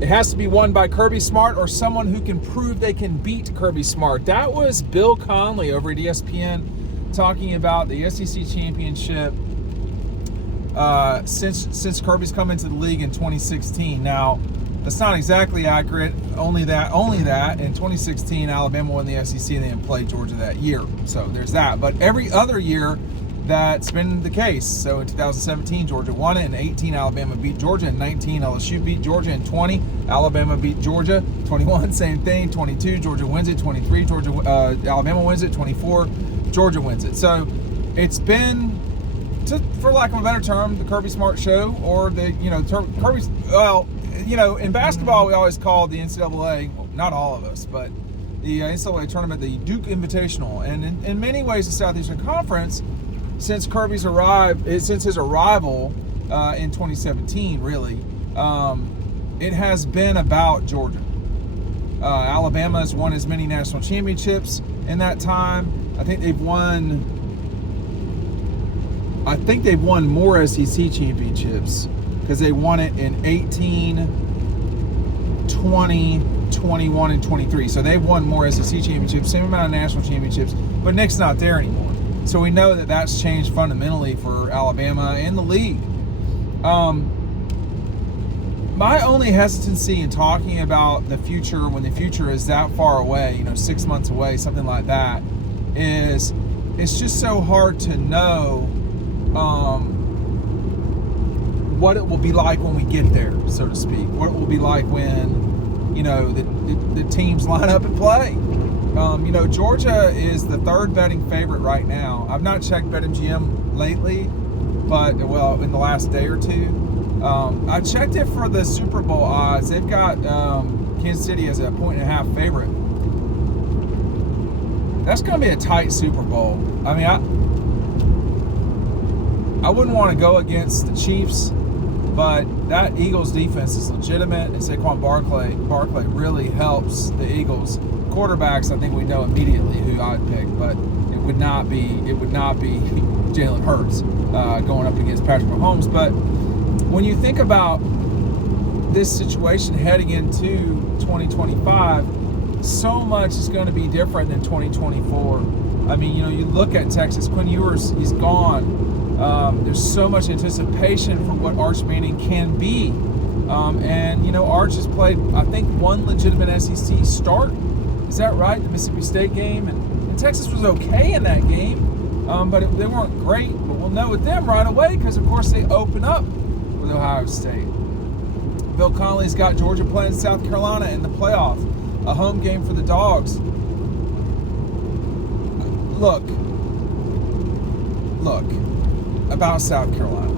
It has to be won by Kirby Smart or someone who can prove they can beat Kirby Smart. That was Bill Conley over at ESPN talking about the SEC championship since Kirby's come into the league in 2016. Now, that's not exactly accurate. Only that. In 2016, Alabama won the SEC and then played Georgia that year. So there's that. But every other year, that's been the case. So in 2017, Georgia won it. In 18, Alabama beat Georgia. In 19, LSU beat Georgia. In 20, Alabama beat Georgia. 21, same thing. 22, Georgia wins it. 23, Alabama wins it. 24, Georgia wins it. So it's been, for lack of a better term, the Kirby Smart show, or Kirby's. Well, in basketball, we always call the NCAA. Well, not all of us, but the NCAA tournament the Duke Invitational, and in many ways, the Southeastern Conference. Since his arrival in 2017, really, it has been about Georgia. Alabama has won as many national championships in that time. I think they've won more SEC championships because they won it in 18, 20, 21, and 23. So they've won more SEC championships, same amount of national championships, but Nick's not there anymore. So we know that that's changed fundamentally for Alabama and the league. My only hesitancy in talking about the future, when the future is that far away, 6 months away, something like that, is it's just so hard to know what it will be like when we get there, so to speak. What it will be like when, the teams line up and play. Georgia is the third betting favorite right now. I've not checked BetMGM lately, but, in the last day or two. I checked it for the Super Bowl odds. They've got Kansas City as a 1.5 favorite. That's going to be a tight Super Bowl. I mean, I wouldn't want to go against the Chiefs, but that Eagles defense is legitimate, and Saquon Barkley really helps the Eagles. Quarterbacks, I think we know immediately who I'd pick, but it would not be Jalen Hurts going up against Patrick Mahomes. But when you think about this situation heading into 2025, so much is going to be different than 2024. I mean, you look at Texas. Quinn Ewers, he's gone. There's so much anticipation for what Arch Manning can be. And Arch has played, I think, one legitimate SEC start. Is that right? The Mississippi State game. And Texas was okay in that game, but they weren't great. But we'll know with them right away because, of course, they open up with Ohio State. Bill Connelly's got Georgia playing South Carolina in the playoff, a home game for the Dawgs. Look about South Carolina.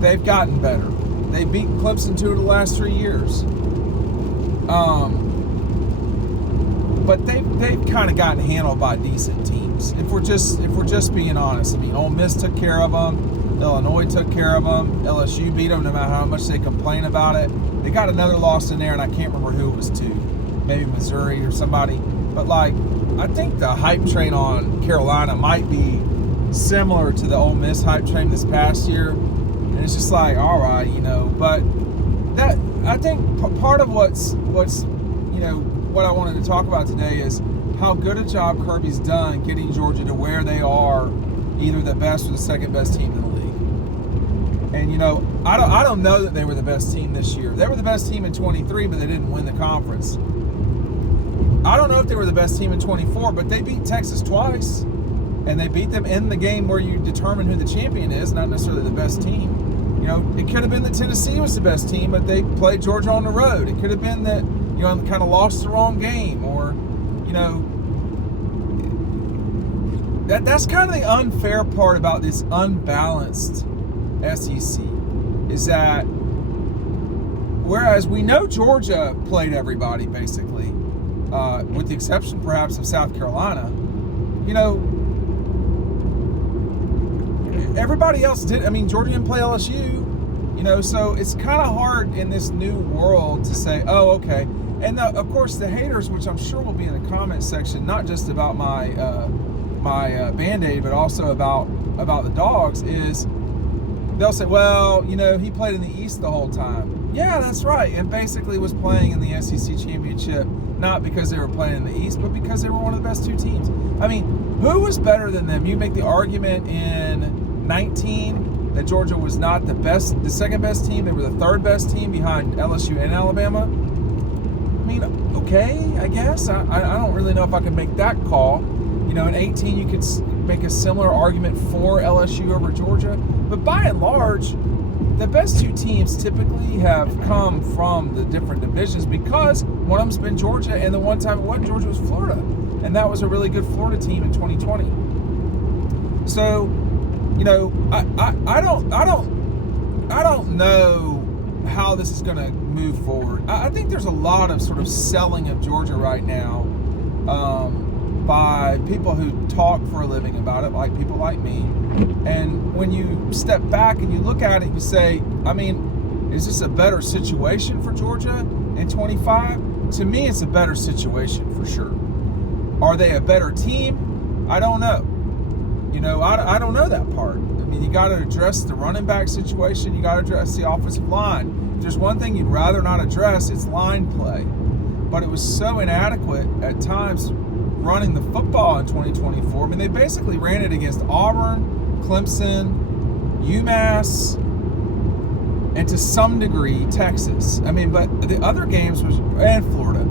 They've gotten better. They've beaten Clemson 2 of the last 3 years. But they've kind of gotten handled by decent teams. If we're just being honest, I mean, Ole Miss took care of them. Illinois took care of them. LSU beat them, no matter how much they complain about it. They got another loss in there, and I can't remember who it was to. Maybe Missouri or somebody. But I think the hype train on Carolina might be similar to the Ole Miss hype train this past year. And it's just all right, But that, I think part of what's what I wanted to talk about today is how good a job Kirby's done getting Georgia to where they are, either the best or the second best team in the league. And I don't know that they were the best team this year. They were the best team in 23, but they didn't win the conference. I don't know if they were the best team in 24, but they beat Texas twice, and they beat them in the game where you determine who the champion is, not necessarily the best team. It could have been that Tennessee was the best team, but they played Georgia on the road. It could have been that kind of lost the wrong game, or that's kind of the unfair part about this unbalanced SEC, is that whereas we know Georgia played everybody basically, with the exception perhaps of South Carolina, everybody else did. I mean, Georgia didn't play LSU, so it's kind of hard in this new world to say, oh, okay. And of course, the haters, which I'm sure will be in the comment section, not just about my Band-Aid, but also about the Dawgs, is they'll say, well, he played in the East the whole time. Yeah, that's right. And basically was playing in the SEC championship, not because they were playing in the East, but because they were one of the best two teams. I mean, who was better than them? You make the argument in 19 that Georgia was not the second best team. They were the third best team behind LSU and Alabama. I mean, okay, I guess. I don't really know if I can make that call. You know, in 18 you could make a similar argument for LSU over Georgia. But by and large, the best two teams typically have come from the different divisions because one of them's been Georgia, and the one time it wasn't Georgia was Florida. And that was a really good Florida team in 2020. So, you know, I don't know how this is going to move forward. I think there's a lot of sort of selling of Georgia right now by people who talk for a living about it, like people like me. And when you step back and you look at it, you say, I mean, is this a better situation for Georgia in 25? To me, it's a better situation for sure. Are they a better team? I don't know. You know, I don't know that part. I mean, you got to address the running back situation. You got to address the offensive line. If there's one thing you'd rather not address, it's line play. But it was so inadequate at times running the football in 2024. I mean, they basically ran it against Auburn, Clemson, UMass, and to some degree, Texas. I mean, but the other games and Florida.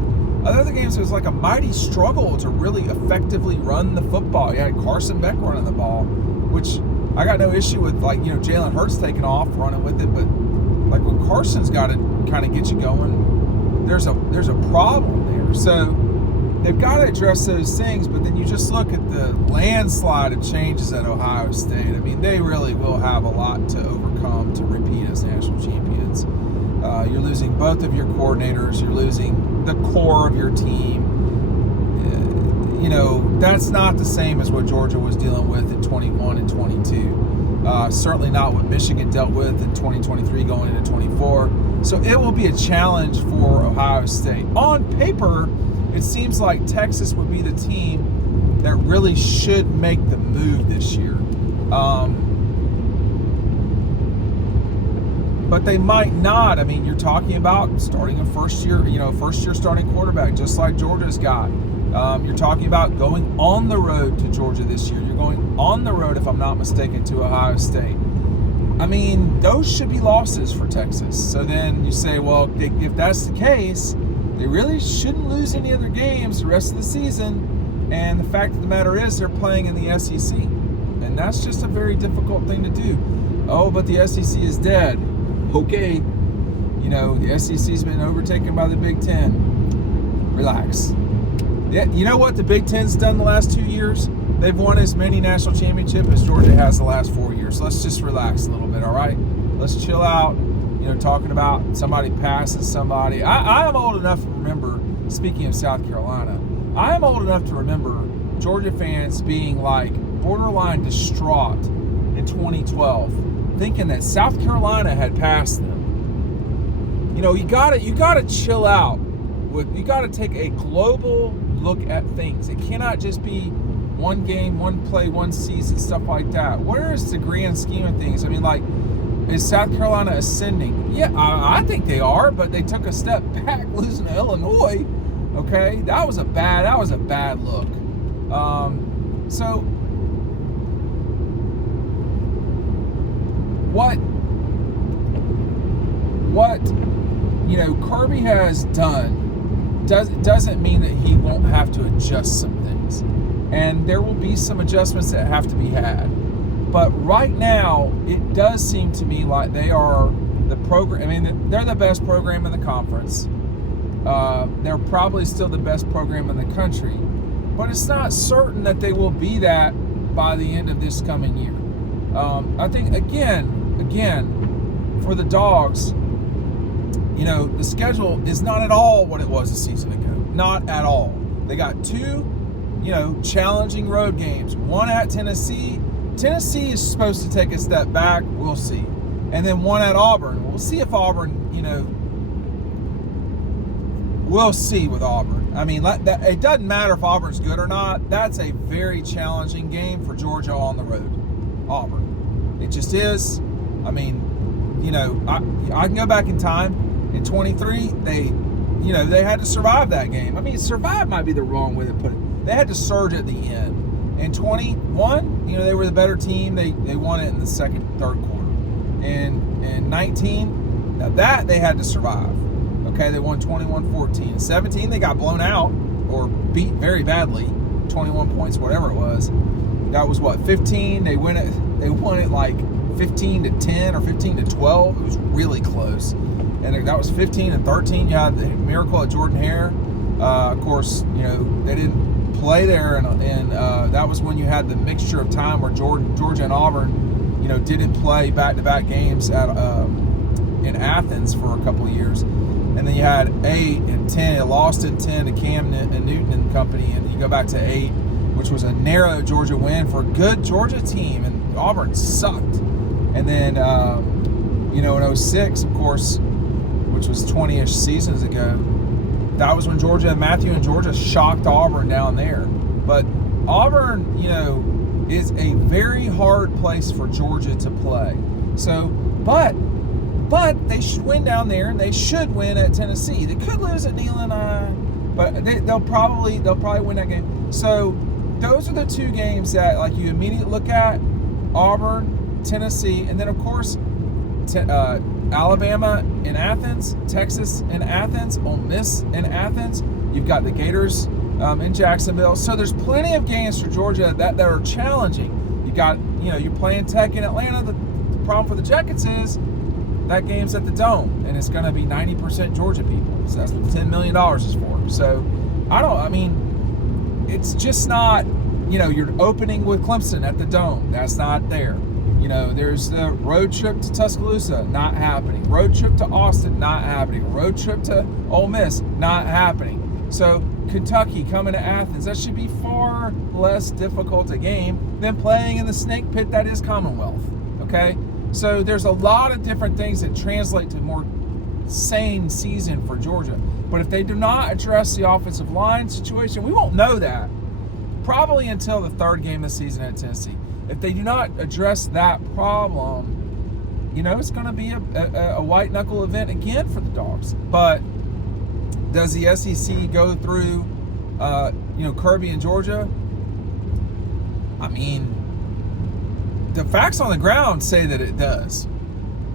Other games, it was like a mighty struggle to really effectively run the football. You had Carson Beck running the ball, which I got no issue with, like, you know, Jalen Hurts taking off, running with it. But, like, when Carson's got to kind of get you going, there's a problem there. So they've got to address those things, but then you just look at the landslide of changes at Ohio State. I mean, they really will have a lot to overcome to repeat as national champions. You're losing both of your coordinators. You're losing the core of your team. You know, that's not the same as what Georgia was dealing with in 21 and 22. Certainly not what Michigan dealt with in 2023 going into 24. So it will be a challenge for Ohio State. On paper, it seems like Texas would be the team that really should make the move this year. But they might not. I mean, you're talking about starting a first year starting quarterback, just like Georgia's got. You're talking about going on the road to Georgia this year. You're going on the road, if I'm not mistaken, to Ohio State. I mean, those should be losses for Texas. So then you say, well, if that's the case, they really shouldn't lose any other games the rest of the season. And the fact of the matter is they're playing in the SEC. And that's just a very difficult thing to do. Oh, but the SEC is dead. Okay. You know, the SEC's been overtaken by the Big Ten. Relax. Yeah, you know what the Big Ten's done the last 2 years? They've won as many national championships as Georgia has the last 4 years. So let's just relax a little bit, all right? Let's chill out. You know, talking about somebody passing somebody. I am old enough to remember, speaking of South Carolina, I am old enough to remember Georgia fans being like borderline distraught in 2012, thinking that South Carolina had passed them. You know, you gotta chill out. You gotta take a global look at things. It cannot just be one game, one play, one season, stuff like that. Where is the grand scheme of things? I mean, like, is South Carolina ascending? Yeah, I think they are, but they took a step back losing to Illinois. Okay, that was a bad look. So what you know Kirby has done doesn't mean that he won't have to adjust some things, and there will be some adjustments that have to be had. But right now, it does seem to me like they are the program. I mean, they're the best program in the conference. They're probably still the best program in the country, but it's not certain that they will be that by the end of this coming year. I think again, for the Dawgs, you know, the schedule is not at all what it was a season ago. Not at all. They got two, you know, challenging road games. One at Tennessee. Tennessee is supposed to take a step back. We'll see. And then one at Auburn. We'll see if Auburn, you know, we'll see with Auburn. I mean, it doesn't matter if Auburn's good or not. That's a very challenging game for Georgia on the road. Auburn. It just is. I mean, you know, I can go back in time. In 23, they had to survive that game. I mean, survive might be the wrong way to put it. They had to surge at the end. In 21, they were the better team. They won it in the third quarter. And 19, now that they had to survive. Okay, they won 21-14. 17, they got blown out or beat very badly, 21 points, whatever it was. That was what, 15? They won it like 15-10 or 15-12. It was really close. And that was 15-13. You had the miracle of Jordan Hare. Of course, they didn't play there, and that was when you had the mixture of time where Georgia and Auburn, didn't play back-to-back games in Athens for a couple of years. And then you had 8 and 10. It lost in 10 to Cam and Newton and company, and you go back to 8, which was a narrow Georgia win for a good Georgia team, and Auburn sucked. And then, in 06, of course, which was 20-ish seasons ago, that was when Matthew and Georgia shocked Auburn down there. But Auburn, is a very hard place for Georgia to play. So, but they should win down there, and they should win at Tennessee. They could lose at Neyland, but they'll probably win that game. So those are the two games that you immediately look at: Auburn, Tennessee, and then of course Alabama in Athens, Texas in Athens, Ole Miss in Athens. You've got the Gators in Jacksonville. So there's plenty of games for Georgia that are challenging. You got you're playing Tech in Atlanta. The problem for the Jackets is that game's at the Dome, and it's going to be 90% Georgia people. So that's what $10 million is for. So it's just not, you're opening with Clemson at the Dome. That's not there. There's the road trip to Tuscaloosa, not happening. Road trip to Austin, not happening. Road trip to Ole Miss, not happening. So Kentucky coming to Athens, that should be far less difficult a game than playing in the snake pit that is Commonwealth. Okay? So there's a lot of different things that translate to a more sane season for Georgia. But if they do not address the offensive line situation, we won't know that probably until the third game of the season at Tennessee. If they do not address that problem, it's going to be a white knuckle event again for the Dawgs. But does the SEC go through, Kirby and Georgia? I mean, the facts on the ground say that it does.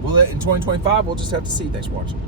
Will it in 2025? We'll just have to see. Thanks for watching.